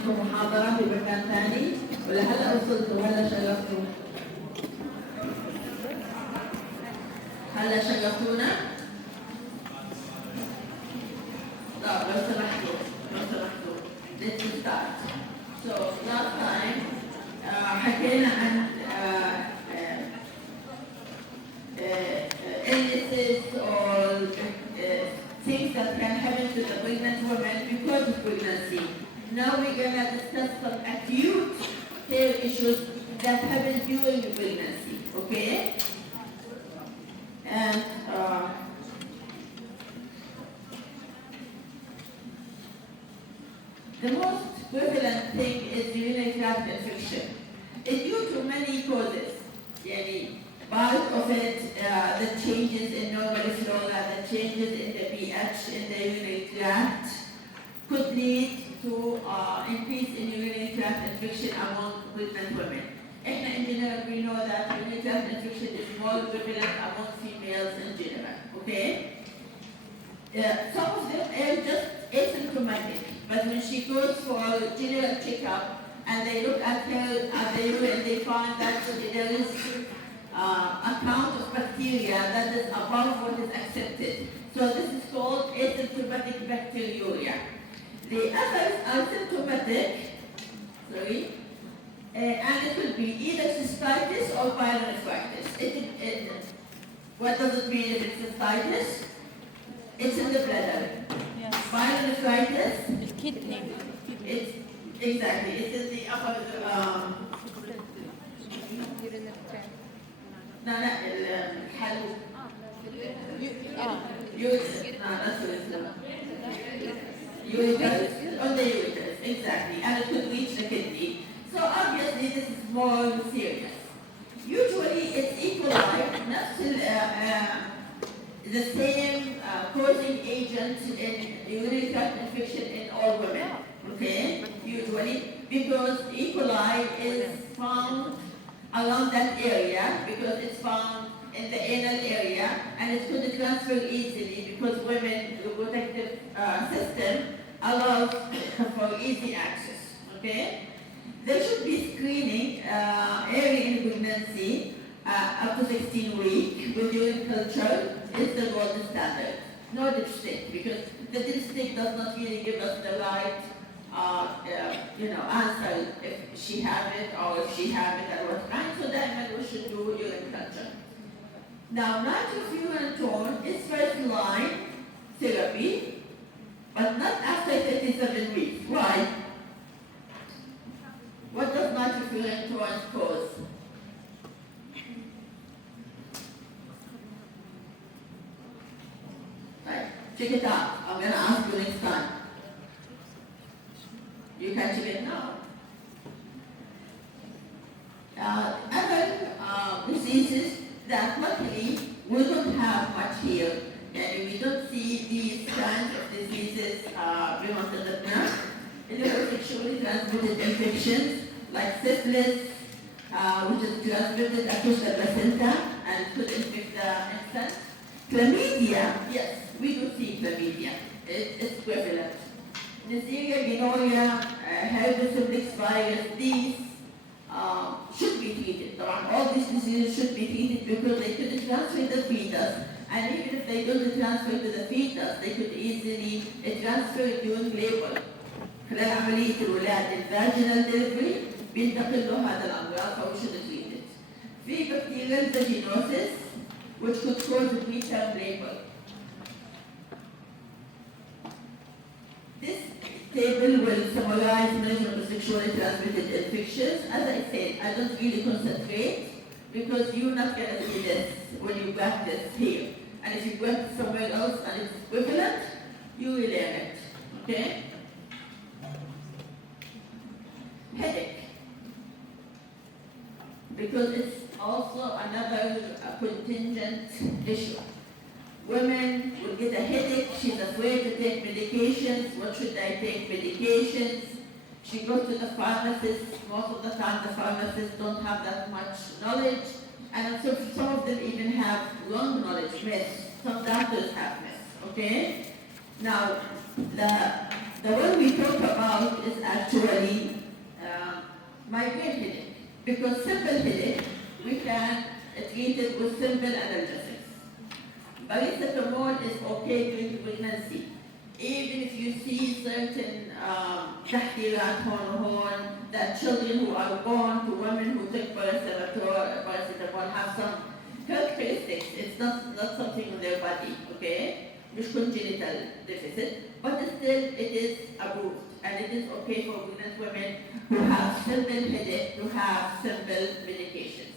عندكم محاضرة في مكان ثاني ولا هلا وصلتوا هلا شغفتوا؟ هلا شغفتونا؟ لا لو سمحتوا let's start. So last time حكينا عن illnesses or things that can happen to the pregnant woman because of pregnancy. Now we're going to discuss some acute care issues that happen during the pregnancy, okay? And the most prevalent thing is urinary tract infection. It's due to many causes. Part of it, the changes in normal flora, the changes in the pH in the urinary tract could lead to increase in urinary tract infection among pregnant women. In general, we know that urinary tract infection is more prevalent among females in general, okay? Some of them are just asymptomatic, but when she goes for a general checkup and they look at her at the urine, they find that there is a count of bacteria that is above what is accepted. So this is called asymptomatic bacteriuria. The others are symptomatic, and it could be either cystitis or pyelonephritis. What does it mean if it's cystitis? It's in the bladder. Yes. Pyelonephritis? The kidney. It's exactly. It's in the upper. No, الحلو. Uterus. No, that's what it's called. Uterus. On the uterus, exactly. And it could reach the kidney. So obviously this is more serious. Usually it's E. coli, the same causing agent in urinary tract infection in all women. Okay, usually because E. coli is found around that area because it's found in the anal area and it could transfer easily because women's reproductive system allows for easy access. Okay, there should be screening early in pregnancy up to 16 weeks with urine culture is the gold standard. No dipstick because the dipstick does not really give us the right answer if she have it or if she have it at what time. So then we should do urine culture. Now, nitrofurantoin is first line therapy, but not after 37 weeks. Why? What does nitrofurantoin cause? Right. Check it out. I'm going to ask you next time. You can check it now. Other diseases that luckily we don't have much here. And we don't see these kinds of diseases بمنطقتنا. اللي هو sexually transmitted infections like syphilis, which is transmitted across the placenta and could infect the infant. Chlamydia, yes, we do see chlamydia. It's prevalent. Neisseria, gonorrhea, herpes simplex virus, these should be treated. All these diseases should be treated because they could transfer the fetus, and even if they don't transfer to the fetus, they could easily transfer during labor. خلال عملية الولادة الفاجينال delivery بينتقل له هذا الأمراض فهو should treat it. في bacterial vaginosis which could cause preterm labor. This table will summarize many of the sexually transmitted infections. As I said, I don't really concentrate because you're not going to see this when you practice here. And if you practice somewhere else and it's equivalent, you will learn it. Okay? Headache. Because it's also another contingent issue. Women will get a headache, she's afraid to take medications. What should I take medications? She goes to the pharmacist. Most of the time the pharmacists don't have that much knowledge. And so some of them even have wrong knowledge, myths. Some doctors have myths, okay? Now, the one we talk about about is actually migraine headache. Because simple headache, we can treat it with simple analgesics. Paracetamol is okay during pregnancy. Even if you see certain تحذيرات hormone that children who are born to women who take paracetamol have some characteristics. It's not something in their body, okay? It's congenital deficit, but still it is approved. And it is okay for pregnant women who have simple headache to have simple medications.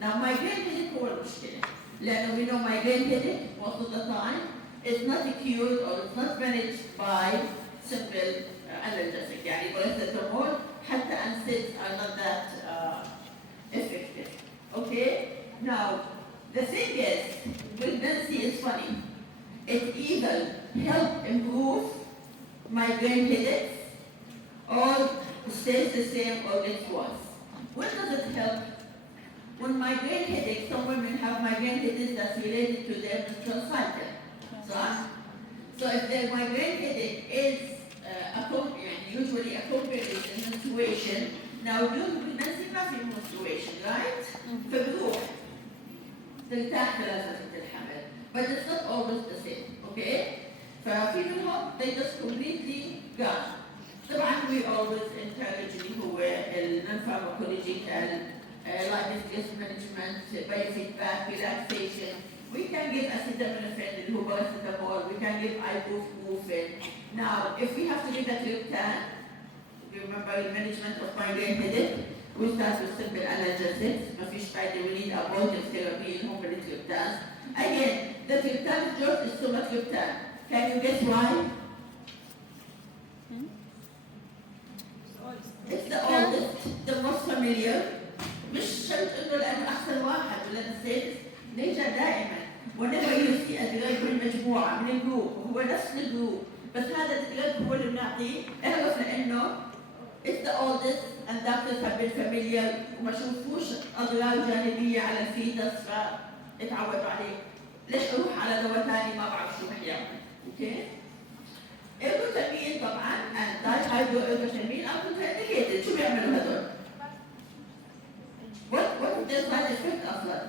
Now migraine headache هو المشكلة. لأنه we know migraine headache most of the time is not cured or it's not managed by simple analgesic. يعني paracetamol حتى NSAIDs are not that effective. Okay? Now the thing is, pregnancy is funny. It either helps improve migraine headaches or stays the same or gets worse. When does it help? When migraine headaches, some women have migraine headaches that's related to their menstrual cycle. So if their migraine headache is usually accompanied with menstruation, now during pregnancy ما في menstruation, right? فبروح ترتاح خلال فترة الحمل. But it's not always the same, okay? ففي منهم they just completely gone. طبعا we always encourage اللي هو non-pharmacological like stress management, biofeedback, relaxation. We can give acetaminophen اللي هو paracetamol. We can give ibuprofen. Now, if we have to give a triptan, remember the management of migraine headache, we start with simple analgesics. ما فيش فايدة. We need abortive therapy اللي هم التريبتان. Again, the triptan dose is sumatriptan. Can you guess why? It's the oldest, the most familiar. مش شرط انه لانه احسن واحد ولا نسيت. نيجا دائما whenever you see a drug من مجموعه من الجروب وهو نفس الجروب بس هذا الدرج هو اللي بنعطيه اعرف لانه it's the oldest and doctors have been familiar وما شوفوش اضرار جانبيه على الفيتس فاتعودوا عليه. ليش اروح على دواء ثاني ما بعرف شو رح يعمل؟ اوكي؟ البوتامين طبعا انتاج هيدرو البوتامين او كونترانديكيتد. شو بيعملوا هدول؟ What is their side effect أصلاً?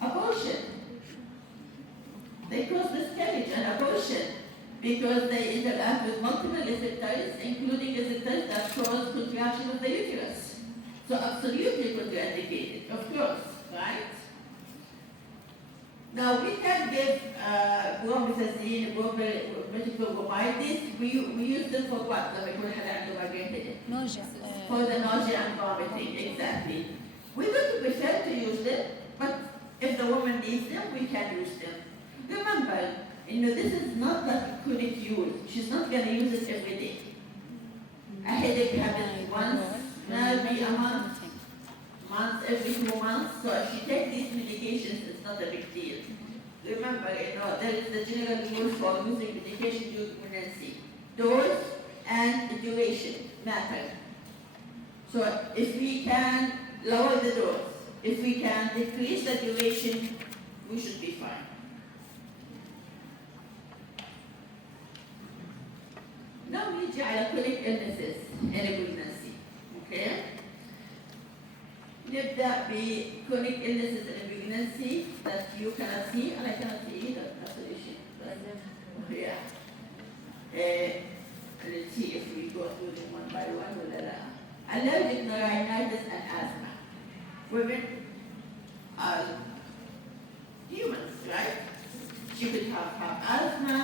Abortion. They cause miscarriage and abortion because they interact with multiple receptors, including receptors that cause contraction of the uterus. So absolutely contraindicated, of course, right? Now we can give bromethazine, metoclopramide. We use them for what? لما يكون حدا عنده migraine headache. نوجع. For the nausea and vomiting, exactly. We don't prefer to use them, but if the woman needs them, we can use them. Remember, this is not that chronic use. She's not going to use it every day. A headache happens once, maybe a month, every 2 months. So if she takes these medications, it's not a big deal. Remember, there is the general rule for using medication during pregnancy. Dose and duration matter. So if we can lower the dose, if we can decrease the duration, we should be fine. Now we نيجي على chronic illnesses in a pregnancy. Okay? نبدأ ب chronic illnesses in a pregnancy that you cannot see and I cannot see either. That's the issue. Yeah. Let's see if we go through them one by one ولا لا. Allergic rhinitis and asthma. Women are humans, right? She could have asthma,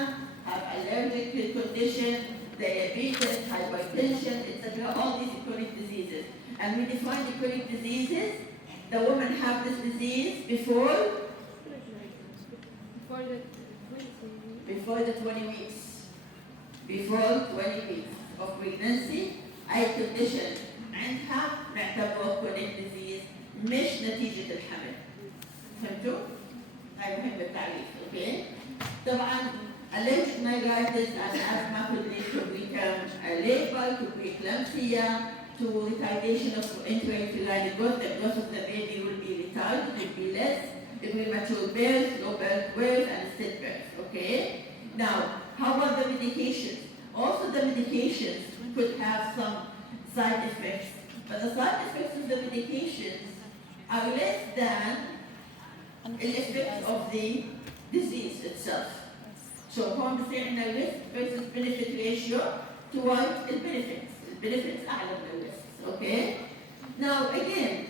have allergic condition, diabetes, hypertension, etc. All these chronic diseases. And we define the chronic diseases. The woman have this disease before the 20 weeks. Before 20 weeks of pregnancy, أي condition عندها نعتبره chronic disease مش نتيجة الحمل. فهمتوا؟ هاي مهم التعريف، أوكي؟ طبعاً allergic rhinitis and asthma could lead to become labor, to preeclampsia, to retardation of intrauterine growth. The growth of the baby will be retarded, will be less, premature birth, low birth weight, and stillbirth. Okay? Now, how about the medications? Also, the medications could have some side effects, but the side effects of the medications are less than the effects of the disease itself. So هون بصير عندنا risk versus benefit ratio towards the benefits. The benefits أعلى من the risks. Okay. Now again,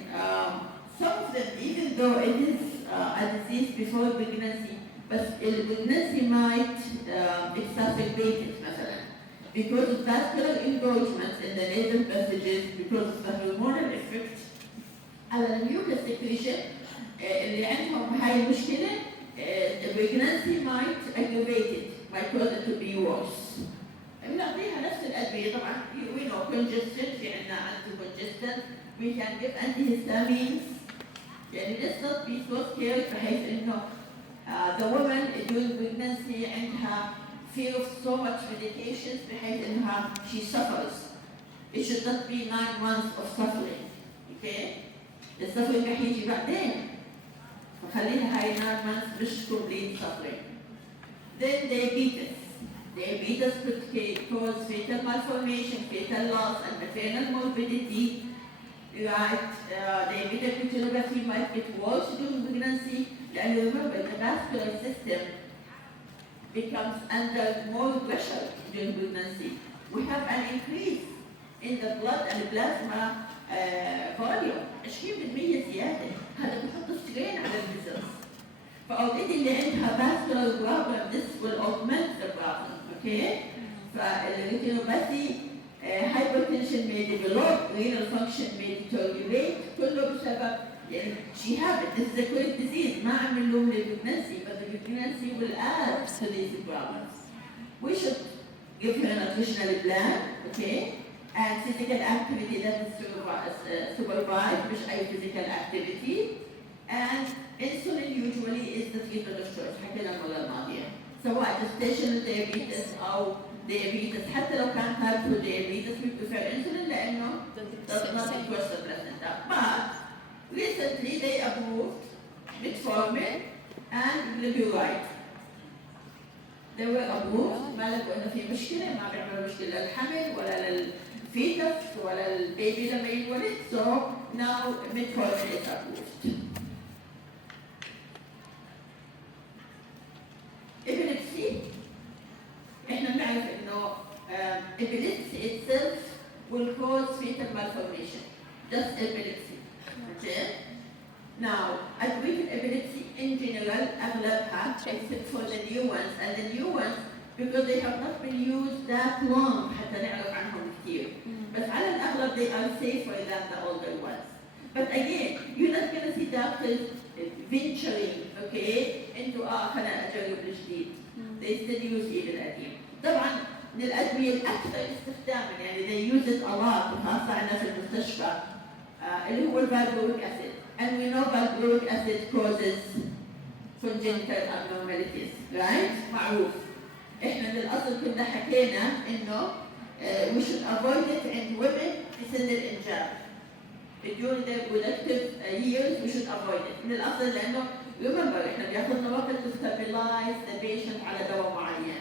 some of them, even though it is a disease before pregnancy, but the pregnancy might exacerbate it, مثلا, because of vascular engorgement in the nasal passages, because of the hormonal effect على الميوكس secretion اللي عندهم هاي المشكلة. The pregnancy might aggravate it, might cause it to be worse. بنعطيها نفس الأدوية طبعا. We know congestion, في عندنا anti-congestant. We can give antihistamines. يعني let's not be so scared بحيث إنه the woman during pregnancy عندها fear of so much medications بحيث إنها she suffers. It should not be 9 months of suffering. Okay? The suffering رح يجي بعدين. فخليها هاي 9 months مش complete suffering. Then diabetes. Diabetes could cause fetal malformation, fetal loss, and maternal morbidity. Right? Diabetic retinopathy might get worse during pregnancy. And remember, the vascular system becomes under more pressure during pregnancy. We have an increase in the blood and plasma volume. 20% زيادة. هذا بحط strain على الفيسلز. فأوريدي اللي عندها vascular problem, this will augment the problem. Okay? فالريتينوباثي hypertension may develop, renal function may deteriorate, كله بسبب يعني she have it. This is a chronic disease. ما عم نلوم pregnancy, but the pregnancy will add to these problems. We should give her a nutritional plan, okay? And physical activity that is supervised, مش أي physical activity. And insulin usually is the treatment of choice. حكينا المرة الماضية. سواء gestational diabetes أو diabetes, حتى لو كان type 2 diabetes, we prefer insulin لأنه does not increase the placenta. But recently they approved metformin and glyburide. They were approved. ما لقوا إنه في مشكلة، ما بيعملوا مشكلة للحمل ولا للفيتس ولا للبيبي لما يتولد. So now metformin is approved. Epilepsy. إحنا بنعرف إنه epilepsy itself will cause fetal malformation. Just epilepsy. Okay? Now, admitted epilepsy in general, أغلبها, except for the new ones, and the new ones, because they have not been used that long حتى نعرف عنهم كثير. But على الأغلب they are safer than the older ones. But again, you're not going to see doctors venturing, okay, into خلينا أجرب الجديد. They still use even القديم. طبعا من الأدوية الأكثر استخداما يعني they use it a lot وخاصة عندنا في المستشفى اللي هو الvalproic acid. And we know valproic acid causes congenital abnormalities, right? معروف. إحنا من الأصل كنا حكينا إنه we should avoid it in women في سن الإنجاب. During their reproductive years we should avoid it. من الأصل لأنه remember إحنا بياخذنا وقت to stabilize the patient على دواء معين.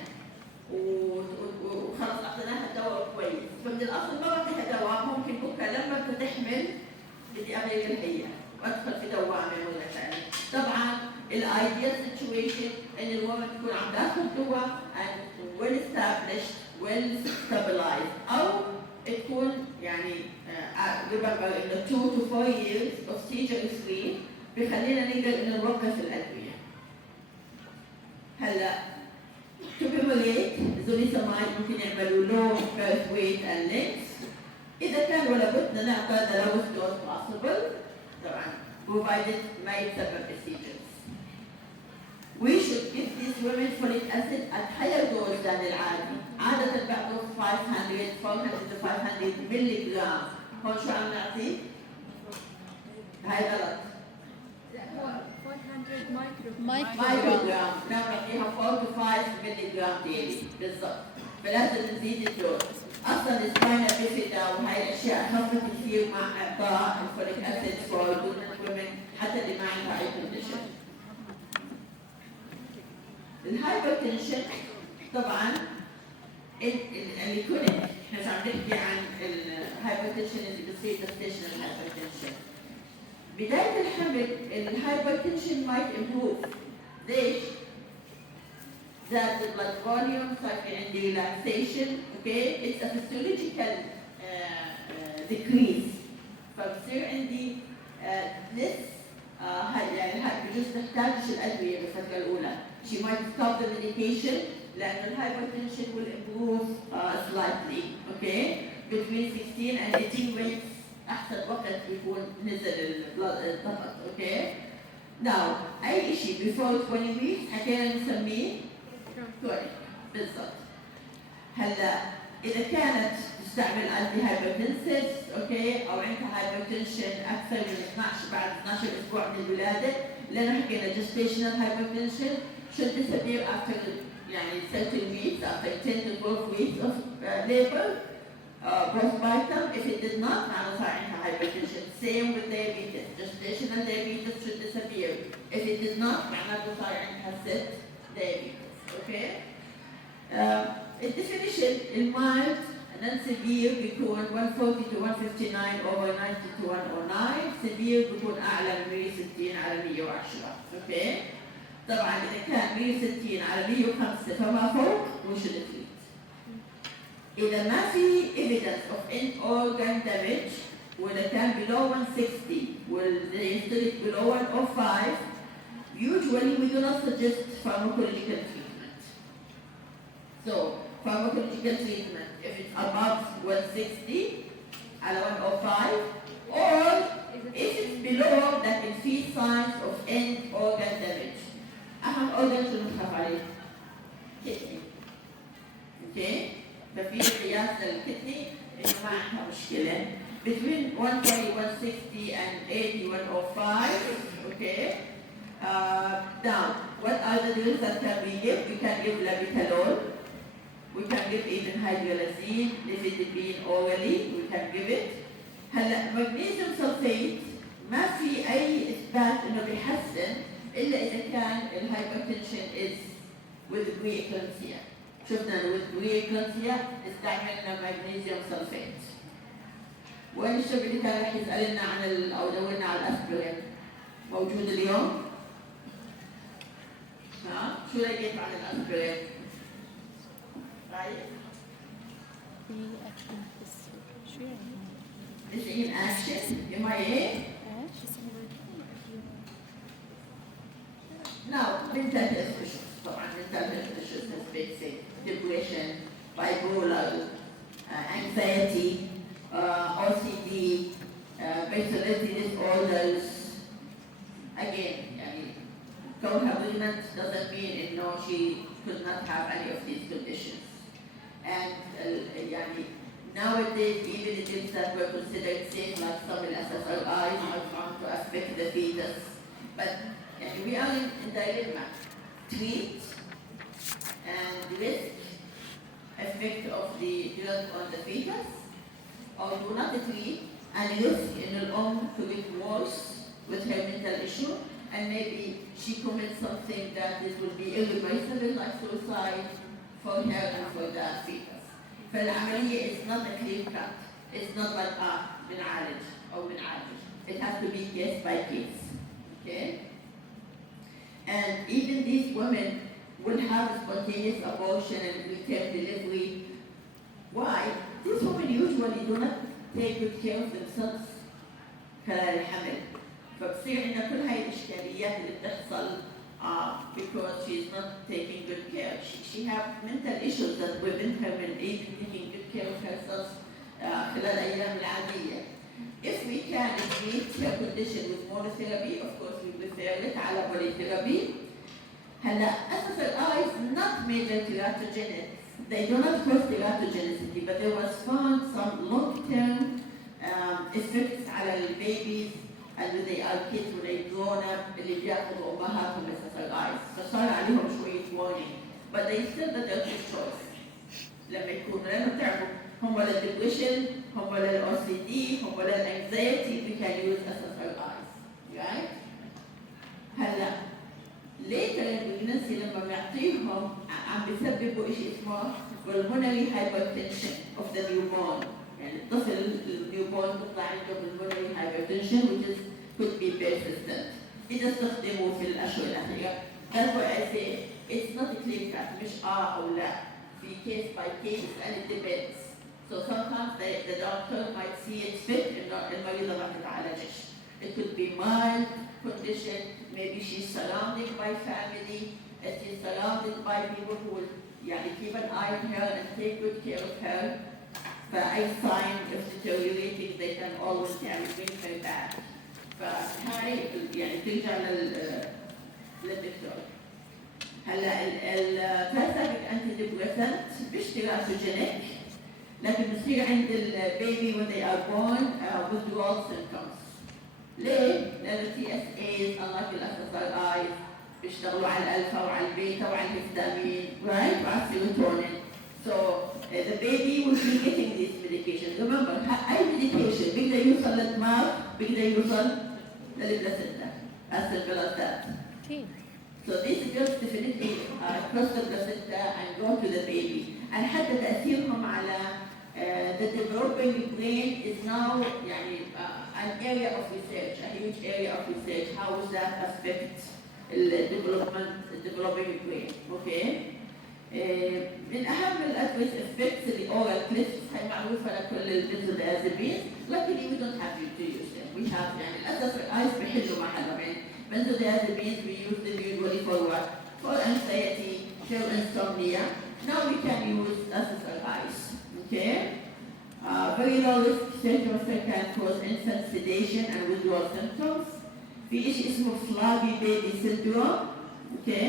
وخلص أعطيناها دواء كويس. فمن الأصل ما بعطيها دواء ممكن بكرة لما تحمل بدي أغير الهيئة وأدخل في دوامة ولا ثاني. طبعا الإيديال situation إن الwoman تكون عم تاخذ دواء and well established, well stabilized أو تكون يعني remember إنه 2 to 4 years of seizure free بخلينا نقدر إنه نوقف الأدوية. هلا تبريموليت زونيسامايد ممكن يعملوا low birth weight and length. إذا كان ولا بد نعطي the lowest dose possible طبعا provided ما يتسبب seizures. We should give these women folic acid at higher dose than العادي. عادة بعده 400 to 500 ملغ. هون شو عم نعطي؟ هاي غلط. 400 مايكروغرام. نعطيها 4 to 5 ملغ daily بالضبط. فلازم نزيد الدوز. اصلا السباينال بيفيدا وهي الاشياء خفت كثير مع اعطاء الفوليك اسيد فور ومن حتى اللي ما عندها اي كونديشن. الهايبرتنشن طبعا اللي كونت احنا مش عم نحكي عن الهايبرتنشن اللي بتصير gestational hypertension. بداية الحمل الهايبرتنشن might improve. ليش؟ that the blood volume صار في عندي relaxation, okay? It's a physiological decrease. فبصير عندي less يعني بجوز تحتاجش الأدوية بالفترة الأولى. She might stop the medication لأن الهايبرتنشن will improve slightly, okay? Between 16 and 18 weeks أحسن وقت بيكون نزل الضغط, okay? Now أي شيء before 20 weeks حكينا نسميه كرونيك بالضبط. هلا إذا كانت تستعمل أنتي هايبرتنسيف أوكي أو عندها هايبرتنشن أكثر من 12 بعد 12 أسبوع من الولادة لأنه حكينا gestational hypertension should disappear after يعني certain weeks after 10 to 12 weeks of labor postpartum. If it did not معناته صار عندها hypertension. Same with diabetes. Gestational diabetes should disappear. If it did not معناته صار عندها set diabetes. Okay. الديفينيشن المايلد and severe بيكون 140 to 159 over 90 to 109. severe بيكون أعلى من 160 على 110. اوكي. طبعا إذا كان 160 على 105 فما فوق we should treat. إذا ما في evidence of end organ damage وإذا كان below 160 والدايستوليك below 105 usually we do not suggest pharmacological treatment. So pharmacological treatment if it's above 160 على 105 or if it's below that can see signs of end organ damage. أهم organ شو نخاف عليه؟ kidney. Okay? ففي قياس للكدني إنه ما عندها مشكلة. Between 140, 160 and 80, 105. Okay? Now, what are the drugs that can we give? We can give labetalol. We can give even hydralazine, nifedipine orally. We can give it. هلا magnesium sulfate ما في أي إثبات إنه بيحسن إلا إذا كان الهايبرتنشن is with preeclampsia. شفنا with preeclampsia استعملنا magnesium sulfate. وين الشاب اللي كان رح يسألنا عن أو دورنا على الأسبرين موجود اليوم؟ ها؟ شو لقيت عن الأسبرين؟ طيب؟ Is in action. MIA? Now, mental health issues. طبعا mental health issues is basic. Depression, bipolar, anxiety, OCD, personality disorders. Again, يعني كونها pregnant doesn't mean إنه she could not have any of these conditions. And يعني nowadays even the things that were considered safe like some SSRIs are found to affect the fetus. But يعني we are in dilemma. Treat and risk effect of the drug on the fetus or do not treat and risk in the to get worse with her mental issue and maybe she commits something that it will be irreversible like suicide for her and for the fetus. فالعملية is not a clear cut. It's not like بنعالج أو بنعالج. It has to be case by case. Okay? And even these women will have spontaneous abortion and preterm delivery. Why? These women usually do not take good care of themselves خلال الحمل. فبصير عندنا كل هاي الإشكاليات اللي بتحصل because she's not taking good care. She have mental issues that prevent her from even taking good care of herself خلال الأيام العادية. If we can treat her condition with monotherapy, of course we refer it على polytherapy. هلا SSRIs not major teratogenic. They do not cause teratogenicity, but there was found some long-term effects على البيبيز and when they are kids when they grown up اللي بياخذوا أمهاتهم SSRIs. فصار عليهم شوية warning. But they still the doctor's choice. لما يكونوا لأنه بتعرفوا هم للdepression, هم للOCD, هم للanxiety we can use SSRIs. Right? هلا later in pregnancy لما بنعطيهم عم بيسببوا شيء اسمه pulmonary hypertension of the newborn. يعني الطفل النيوبورن تطلع عنده pulmonary hypertension which is could be persistent. إذا استخدموا في الأشهر الأخيرة. That's why I say it's not a clear cut. مش أو لا. في case by case and it depends. So sometimes the doctor might see it fit إنه المريضة ما تتعالجش. It could be mild condition. Maybe she's surrounded by family. She's surrounded by people who will keep an eye on her and take good care of her. فأي sign of deteriorating they can always bring her back. فهاي ترجع للدكتور. هلا الكلاسيك انتي ديبريسنت مش تيراتوجينيك لكن بصير عند البيبي when they are born withdrawal symptoms. ليه؟ لأن TSAs unlike SSRIs بيشتغلوا على الألفا وعلى البيتا وعلى الهستامين right وعلى السيروتونين. So the baby will be getting these medications. Remember, أي medication بيقدر يوصل للدماغ بيقدر يوصل للبلاسينتا as the placenta. So these drugs definitely cross the placenta and go to the baby. And حتى تأثيرهم على the developing brain is now an area of research, a huge area of research. How does that affect the developing brain? Okay. من أهم الأدوية effects الأورال كليفز هي معروفة لكل البنزودازيبين. Luckily we don't have to use them. We have SSRIs بيحلوا محلهم. Benzodiazepines we use them usually for what? For anxiety, for insomnia. Now we can use SSRIs. Okay? Very low risk central can cause infant sedation and withdrawal symptoms. في شيء اسمه flabby baby syndrome. Okay?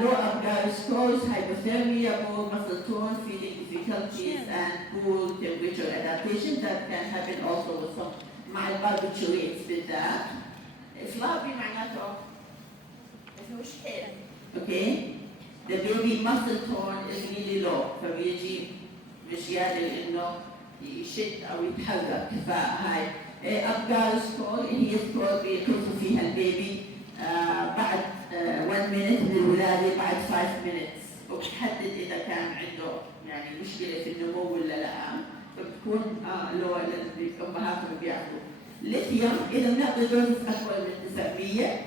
Low Apgar scores, hypothermia, poor muscle tone, feeding difficulties, and poor temperature adaptation that can happen also with some mild barbiturates with that. Flabby معناته مفيهوش حيل. Okay? The baby muscle tone is really low. فبيجي مش قادر إنه يشد أو يتحرك. فهاي Apgar score هي score بيقيسوا فيها البيبي بعد 1 minute من الولادة بعد 5 minutes وبتحدد إذا كان عنده مشكلة في النمو ولا لا فبتكون لو الأمهات بياخذوا ليثيوم إذا بنعطي دوز أكبر من 900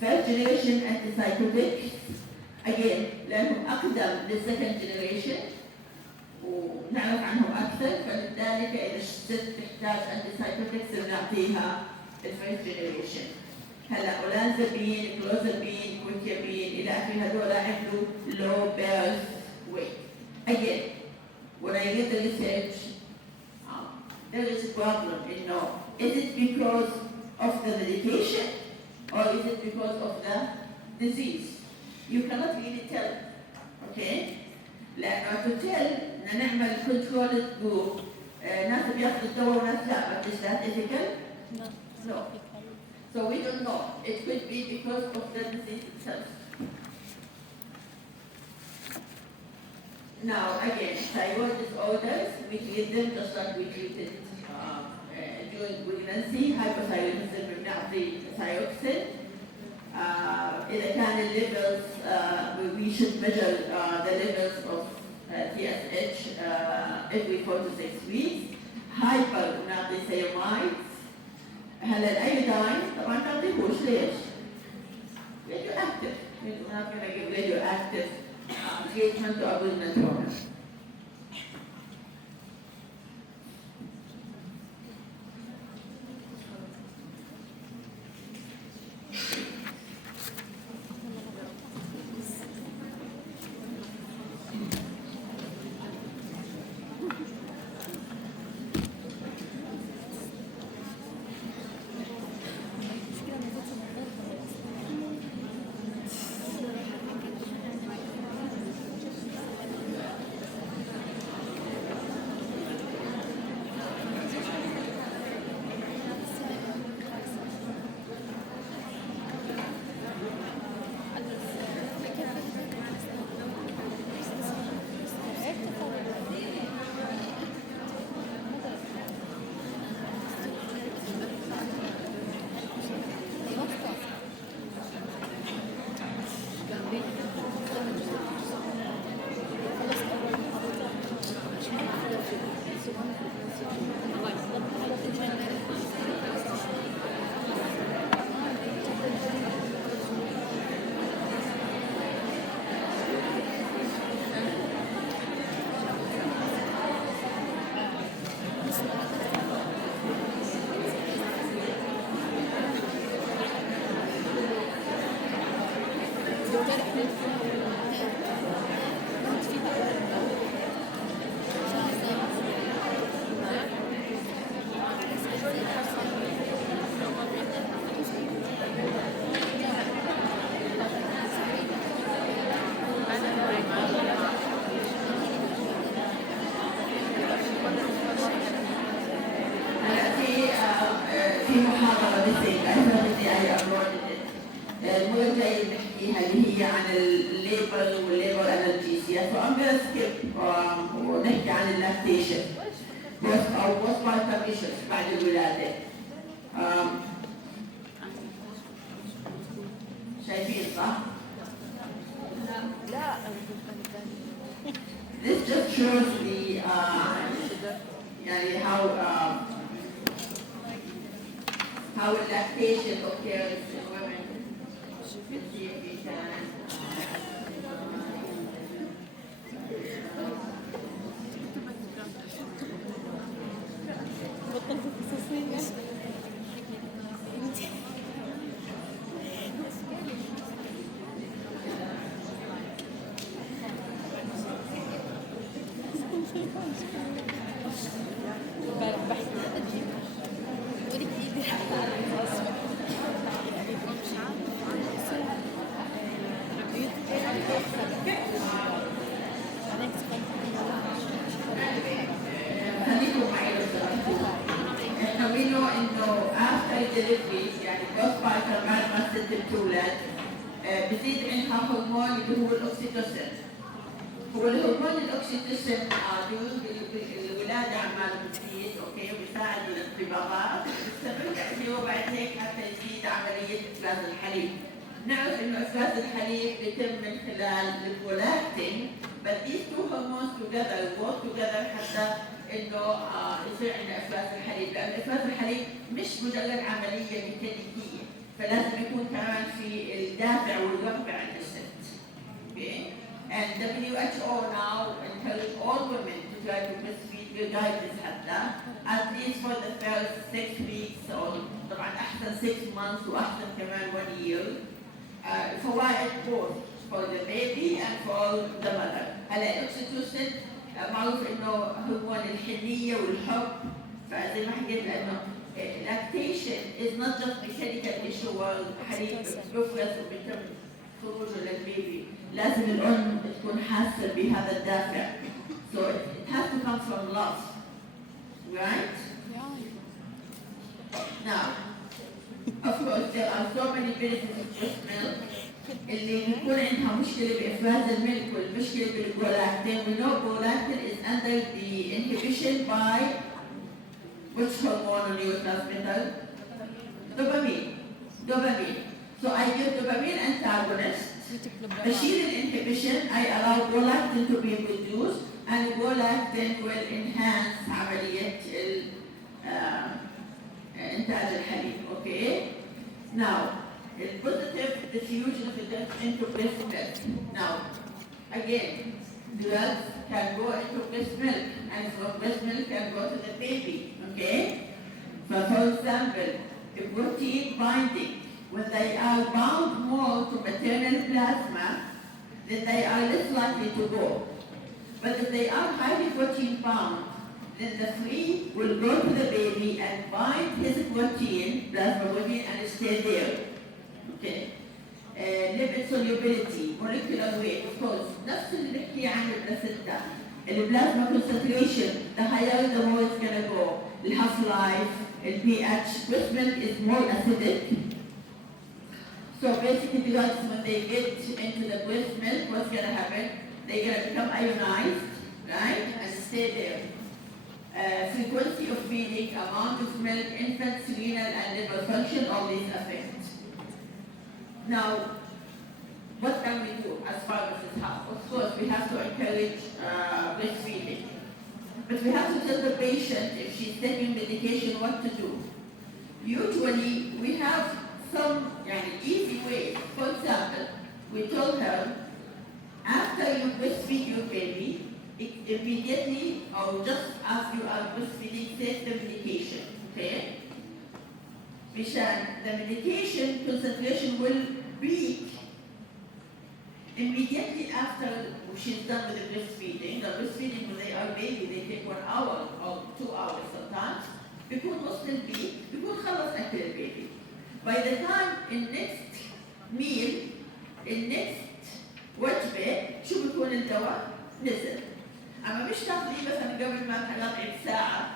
first generation antipsychotics again لأنهم أقدم للsecond generation ونعرف عنهم أكثر فلذلك إذا الست تحتاج antipsychotics بنعطيها first generation. هلا اولانزابين، كلوزابين، كوتيابين الى اخره هذول عملوا low birth weight. Again, when I read the research, there is a problem. Is it because of the medication or is it because of the disease? You cannot really tell. Okay? لأنه to tell نعمل controlled group ناس بياخذوا الدواء وناس لا but is that ethical? No. So we don't know. It could be because of the disease itself. Now again, thyroid disorders, we treat them just like we treated during pregnancy. Hypothyroidism بنعطي thyroxine. إذا كان levels, we should measure the levels of TSH every 4 to 6 weeks. Hyper بنعطي thiamides. هلا الايودين طبعا ما نعطيهوش ليش؟ radioactive. We're not going to give radioactive treatment to abdominal trauma. في محاضرة بالسيف أثبتني أي أمراض المرة الجاية بنحكيها اللي هي عن الليبل والليبل أنالجيسيا. فأنا بدي سكيب ونحكي عن اللاكتيشن أو بوست بارتم ايشوز بعد الولادة. شايفين صح؟ لا. This just shows the يعني how lactation occurs in women. Let's see if we can. بزيد عندها هرمون اللي هو الاكسيتوسين. هو الهرمون الاكسيتوسين بالولاده عمال بيزيد اوكي وبيساعد الانقباضات بيستمر تاثيره وبعد هيك حتى يزيد عمليه افراز الحليب. نعرف انه افراز الحليب بيتم من خلال البرولاكتين but these two hormones together work together حتى انه يصير عندنا افراز الحليب لان افراز الحليب مش مجرد عمليه ميكانيكيه فلازم يكون كمان في الدافع والرغبة عند الست. Okay? And WHO now encourage all women to try to breastfeed regardless حتى at least for the first 6 weeks or طبعا أحسن 6 months وأحسن كمان 1 year. فوائد both for the baby and for the mother. هلا الأكسيتوسين معروف إنه هرمون الحنية والحب فزي ما حكيت لأنه lactation is not just mechanical issue والحليب بيفرز وبيتم خروجه للبيبي لازم الأم تكون حاسة بهذا الدافع so it has to come from love right? Now of course there are so many benefits of breast milk اللي بيكون عندها مشكلة بإفراز الملك والمشكلة بالبرولاكتين we know prolactin is under the inhibition by which hormone or neurotransmitter? Dopamine. So I give dopamine antagonist. بشيل inhibition, I allow prolactin to be produced and prolactin will enhance عملية إنتاج الحليب. Okay? Now, the positive diffusion of the drugs into breast milk. Now, again, drugs can go into breast milk and from breast milk can go to the baby. Okay? But for example, the protein binding, when they are bound more to maternal plasma, then they are less likely to go. But if they are highly protein bound, then the free will go to the baby and bind his protein, plasma protein, and stay there. Okay? Lipid solubility, molecular weight, of course, نفس اللي بنحكي عنه بالبلاسينتا. البلازما concentration, the higher the more it's going to go. The half-life, the pH, breast milk is more acidic. So basically drugs, when they get into the breast milk, what's going to happen? They're going to become ionized, right? And stay there. Frequency of feeding, amount of milk, infant's renal and liver function, all these affect. Now, what can we do as pharmacists? Of course, we have to encourage breastfeeding. But we have to tell the patient if she's taking medication what to do. Usually, we have some easy ways. For example, we told her, after you breastfeed your baby, immediately or just as you are breastfeeding, take the medication, okay? Because the medication concentration will peak immediately after she's done with the breastfeeding. The breastfeeding when they are baby, they take 1 hour or 2 hours sometimes. بيكون وصل البيك بيكون خلص أكل البيبي. By the time in next meal, in next وجبة شو بيكون الدواء؟ نزل. أما مش تاخذيه مثلا قبل ما تقعد ساعة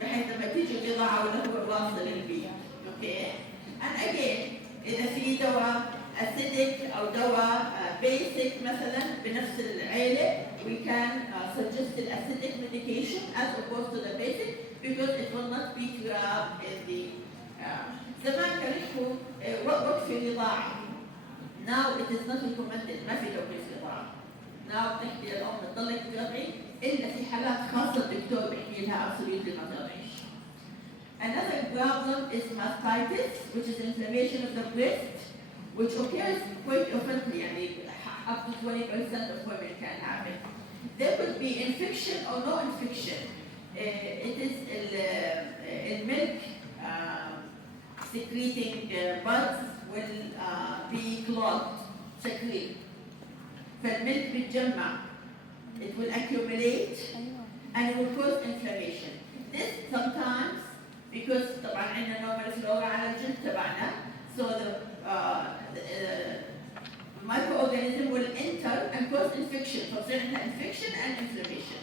بحيث لما تيجي الرضاعة ولا هو واصل البيك. okay. And again إذا في دواء acidic أو دواء basic مثلا بنفس العيلة, we can suggest the acidic medication as opposed to the basic because it will not be grabbed in the زمان كان يحكوا وقف الرضاعة. Now it is not recommended, ما في توقيف رضاعة. Now بتحكي للأم تضلك ترضعي إلا في حالات خاصة الدكتور بيحكي لها absolutely ما ترضعيش. Another problem is mastitis, which is inflammation of the breast, which occurs quite often, يعني up to 20% of women can have it. There could be infection or no infection. It is milk secreting buds will be clogged, secrete. فالملك بيتجمع, it will accumulate and it will cause inflammation. This sometimes because طبعا عندنا normal flora على الجلد تبعنا, so the microorganism will enter and cause infection. فبصير عندنا infection and inflammation.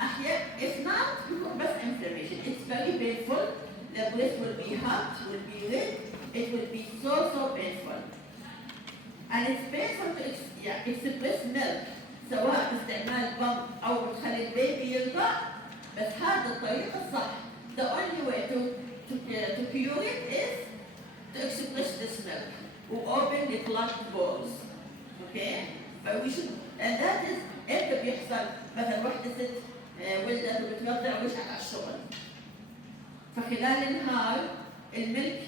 أحيانا if not بيكون بس inflammation. It's very painful. The breast will be hot, will be red. It will be so painful. And it's painful to express milk سواء باستعمال بامب أو بتخلي البيبي يرضع. بس هذا الطريقة الصح. The only way to cure it is to express this milk. We open the clogged pores. Okay? But we should, and that is إمتى بيحصل مثلا وحدة ست ولدت وبترضع ومش على الشغل. فخلال النهار الملك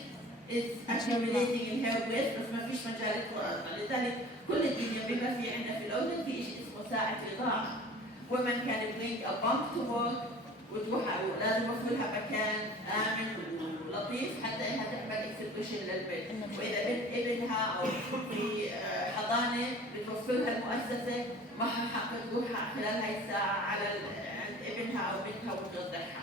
is accumulating in her breast بس ما فيش مجال للرضاعة. لذلك كل الدنيا بما في عندنا في الأردن في شيء اسمه ساعة رضاعة. Women can bring a bump to work وتروح لازم يوفر لها مكان آمن ولطيف حتى انها تعمل اكسبريشن للبيت. واذا بنت ابنها او في حضانه بتوفر لها المؤسسه ما حق تروح خلال هاي الساعه على عند ابنها او بنتها وترضعها.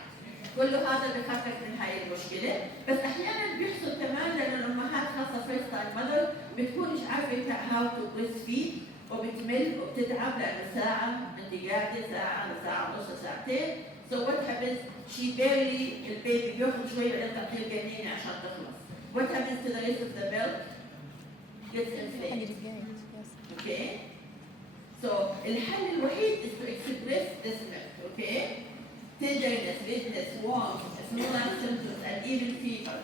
كل هذا بخفف من هاي المشكله، بس احيانا بيحصل كمان لان الامهات خاصه فيرست تايم ماذر بتكونش عارفه هاو تو بريست فيد وبتمل وبتتعب لان ساعه انت قاعده ساعه ساعه ونص ساعتين. So what happens? She barely البيبي بياخذ شويه بعدين تعطيه الجنينه عشان تخلص. What happens to the rest of the milk? Gets inflamed. Okay? So الحل الوحيد is to express this milk. Okay? Tenderness, redness, warmth, similar symptoms, and even fever.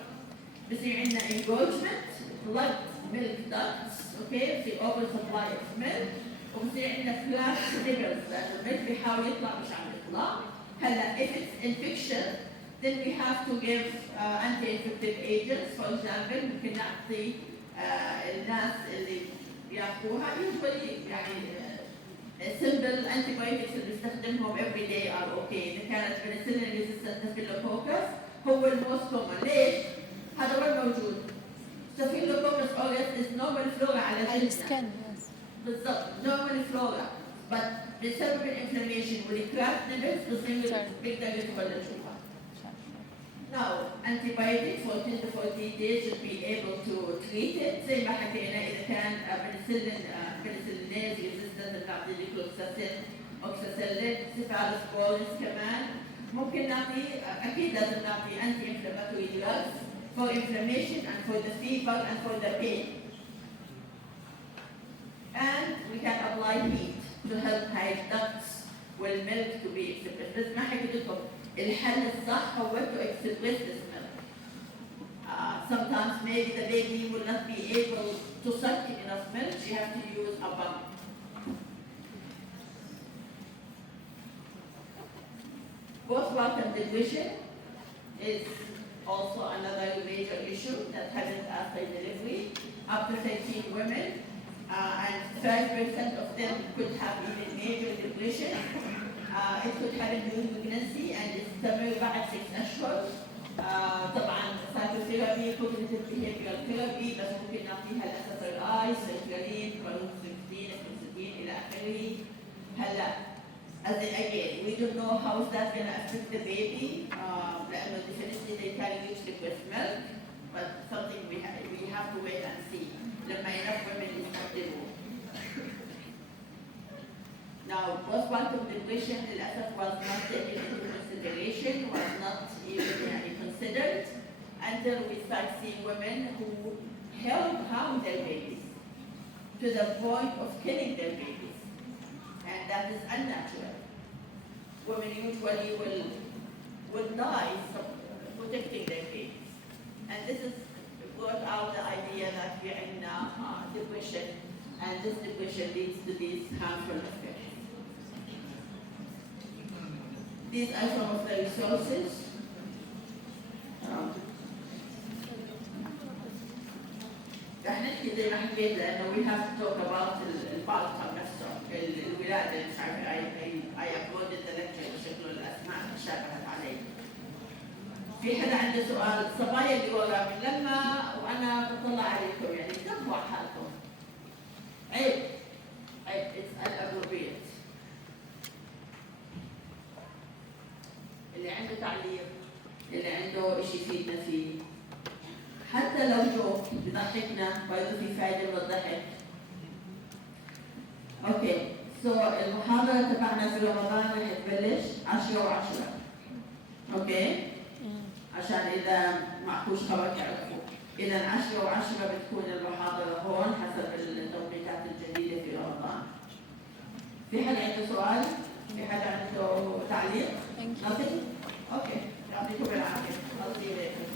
بصير عندنا engorgement, blood milk ducts. Okay? في oversupply of milk. وبصير عندنا flat nibbles لأن الملك بيحاول يطلع مش عم يطلع. هلا if it's infection then we have to give anti-infective agents. For example ممكن نعطي الناس اللي بياخذوها usually يعني simple antibiotics اللي بنستخدمهم every day are okay. إذا كانت penicillin resistant staphylococcus هو الموست common. ليش؟ هذا وين موجود؟ staphylococcus aureus is normal flora على الجلد. بالضبط normal flora. but بسبب الانفلاميشن والكراك نبس بصير بيقدر يدخل الجوا. Now antibiotics for 10 to 14 days should be able to treat it. زي ما حكينا إذا كان penicillinase resistant بنعطي ليكلوكساسين، اوكساسيلين، سيفالوسبورينز كمان. ممكن نعطي أكيد لازم نعطي anti inflammatory drugs for inflammation and for the fever and for the pain. And we can apply heat to help high ducts والمilk to be expressed. بس ما حكيت لكم الحل الصح هو to express this milk. Sometimes maybe the baby will not be able to suck enough milk. You have to use a pump. Postpartum depression is also another major issue that happens after delivery. Up to 13 women. And 5% of them could have even major depression. It could happen during pregnancy and يستمر بعد 6 أشهر. طبعا psychotherapy, cognitive behavioral therapy بس ممكن نعطيها SSRI, sertraline, paroxetine, fluoxetine إلى آخره. هلا again we don't know how is that going to affect the baby. لأنه definitely they can use liquid milk, but something we have to wait and see. لما enough women يستخدموه. Now, postpartum depression للأسف was not taken into consideration, was not even considered until we started seen women who harm their babies to the point of killing their babies, and that is unnatural. Women usually will die protecting their babies, and this is brought out the idea that we are in depression, and this depression leads to these harmful effects. These are some of the resources. رح نحكي زي ما حكيت لانه we have to talk about البالطة نفسه الولادة مش عارفة I uploaded the lecture بشكل الاسماء تشابهت علي. في حدا عنده سؤال؟ صبايا اللي ورا من لما وانا بطلع عليكم يعني تنبوا على حالكم. عيب it's inappropriate. اللي عنده تعليق، اللي عنده شيء يفيدنا فيه، حتى لو جوك بضحكنا برضه في فايدة من الضحك. اوكي، المحاضرة تبعنا في رمضان رح تبلش 10 و10. اوكي؟ عشان إذا معكوش خبر تعرفوا. إذا 10 و10 بتكون المحاضرة هون حسب التوقيتات الجديدة في رمضان. في حدا عنده سؤال؟ في حدا عنده تعليق؟ Nothing? Okay. يعطيكم العافية. الله يسلمك.